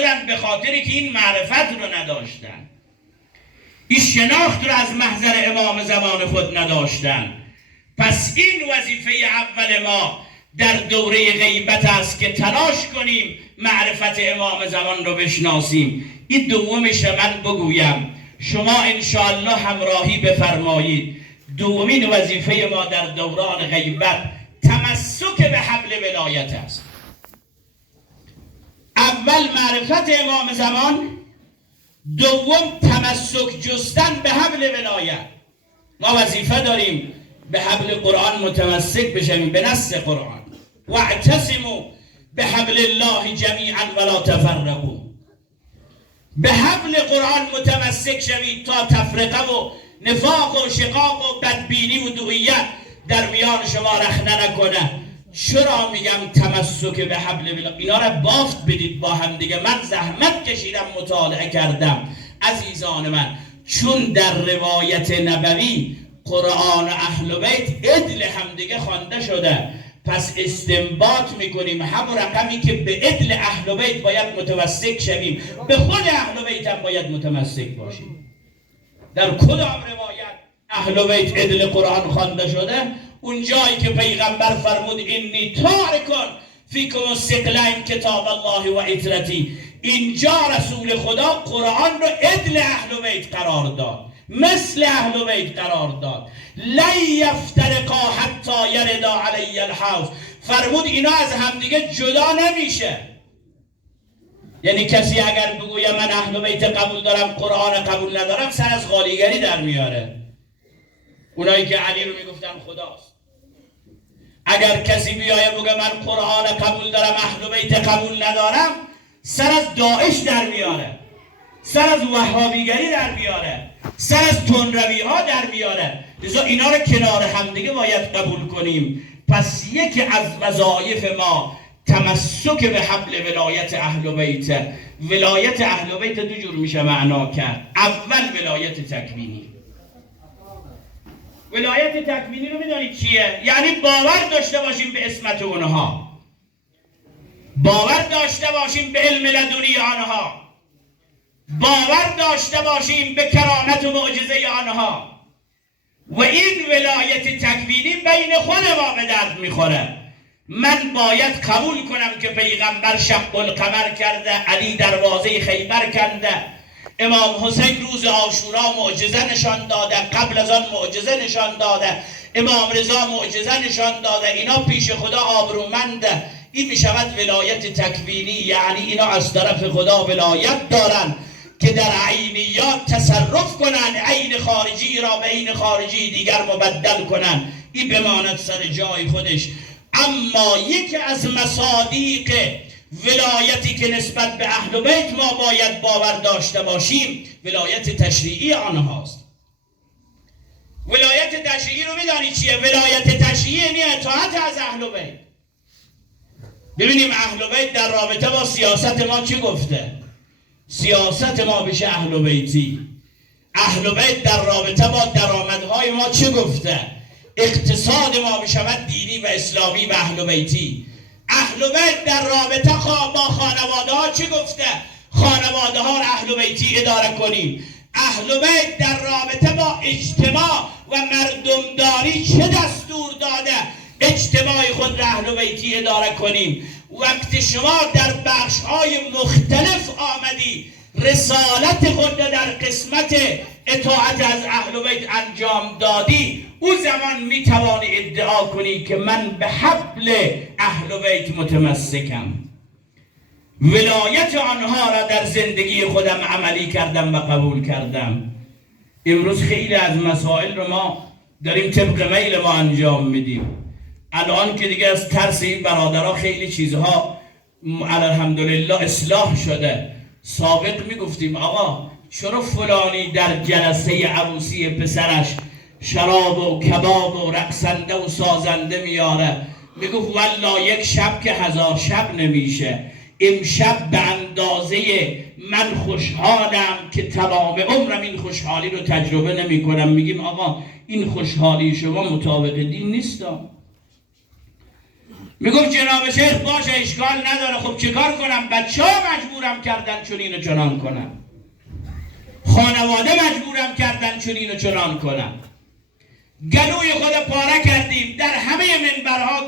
شدن به خاطری که این معرفت رو نداشتن، این شناخت رو از محضر امام زمان خود نداشتن. پس این وظیفه اول ما در دوره غیبت است که تلاش کنیم معرفت امام زمان رو بشناسیم. این دومش من بگویم، شما انشاءالله همراهی بفرمایید. دومین وظیفه ما در دوران غیبت تمسک به حبل ولایت است. اول معرفت امام زمان، دوم تمسک جستن به حبل ولایت. ما وظیفه داریم به حبل قرآن متمسک بشویم، به نص قرآن، واعتصموا بحبل الله جمیعا ولا تفرقوا. به حبل قرآن متمسک شوید تا تفرقه و نفاق و شقاق و بدبینی و دویت در میان شما رخنه نکنه. چرا میگم تمسک به حبل ولایت؟ اینا را بافت بدید با هم دیگه. من زحمت کشیدم، مطالعه کردم عزیزان من، چون در روایت نبوی قرآن و اهل بیت عدل همدیگه خوانده شده، پس استنباط میکنیم همون رقمی که به عدل اهل بیت باید متمسک شویم، به خود اهل بیت هم باید متمسک باشیم. در کدام روایت اهل بیت عدل قرآن خوانده شده؟ اون جایی که پیغمبر فرمود انی تارکن فیکم الثقلین کتاب الله و عترتی، اینجا رسول خدا قرآن رو عدل اهل بیت قرار داد، مثل اهل بیت قرار داد. لن یفترقا حتی یردا علی الحوض، فرمود اینا از همدیگه جدا نمیشه. یعنی کسی اگر بگویه من اهل بیت قبول دارم قرآن قبول ندارم، سر از غالیگری در میاره. اونایی که علی رو میگفتن خداست. اگر کسی بیایه بگه من قرآن قبول دارم اهل بیت قبول ندارم، سر از داعش در میاره، سر از وهابیگری در میاره، سر از تندروی ها در میاره. لذا اینا رو کنار همدیگه باید قبول کنیم. پس یکی از وظایف ما تمسک به حبل ولایت اهل بیت. ولایت اهل بیت دو جور میشه معنا کرد. اول ولایت تکوینی. ولایت تکوینی رو میدونید چیه؟ یعنی باور داشته باشیم به عصمت اونها، باور داشته باشیم به علم لدنی آنها، باور داشته باشیم به کرامت و معجزه آنها. و این ولایت تکوینی بین خود ما به درد میخوره. من باید قبول کنم که پیغمبر شق القمر کرده، علی دروازه خیبر کنده، امام حسین روز عاشورا معجزه نشان داده، قبل از آن معجزه نشان داده، امام رضا معجزه نشان داده، اینا پیش خدا آبرومنده. این میشود ولایت تکوینی، یعنی اینا از طرف خدا ولایت دارن که در عینیات تصرف کنن، عین خارجی را به عین خارجی دیگر مبدل کنن، این بماند سر جای خودش. اما یکی از مصادیق ولایتی که نسبت به اهل بیت ما باید باور داشته باشیم، ولایت تشریعی آنهاست. ولایت تشریعی رو میدانی چیه؟ ولایت تشریعی یعنی اطاعت از اهل بیت. ببینیم اهل بیت در رابطه با سیاست ما چی گفته؟ سیاست ما بشه اهل بیتی. اهل بیت در رابطه با درآمدهای ما چی گفته؟ اقتصاد ما بشود دینی و اسلامی و اهل بیتی. اهل بیت در رابطه با خانواده ها چی گفته؟ خانواده ها را اهل بیتی اداره کنیم. اهل بیت در رابطه با اجتماع و مردمداری چه دستور داده؟ اجتماع خود را اهل بیتی اداره کنیم. وقتی شما در بخش‌های مختلف آمدی رسالت خود در قسمت اطاعت از اهل بیت انجام دادی، او زمان میتوانی ادعا کنی که من به حبل اهل بیت متمسکم، ولایت آنها را در زندگی خودم عملی کردم و قبول کردم. امروز خیلی از مسائل رو ما داریم طبق میل ما انجام میدیم. الان که دیگه از ترس این برادرها خیلی چیزها الحمدلله اصلاح شده. سابق میگفتیم آقا چرا فلانی در جلسه عروسی پسرش شراب و کباب و رقصنده و سازنده میاره؟ میگفت والله یک شب که 1000 شب نمیشه. امشب به اندازه من خوشحالم که تمام عمرم این خوشحالی رو تجربه نمی کنم. میگیم آقا این خوشحالی شما مطابق دین نیست. میگفت جناب شیخ باشه اشکال نداره، خب چیکار کنم؟ بچه ها مجبورم کردن چنین و چنان کنم، خانواده مجبورم کردن چنین و چنان کنم. گلوی خود پاره کردیم، در همه منبرها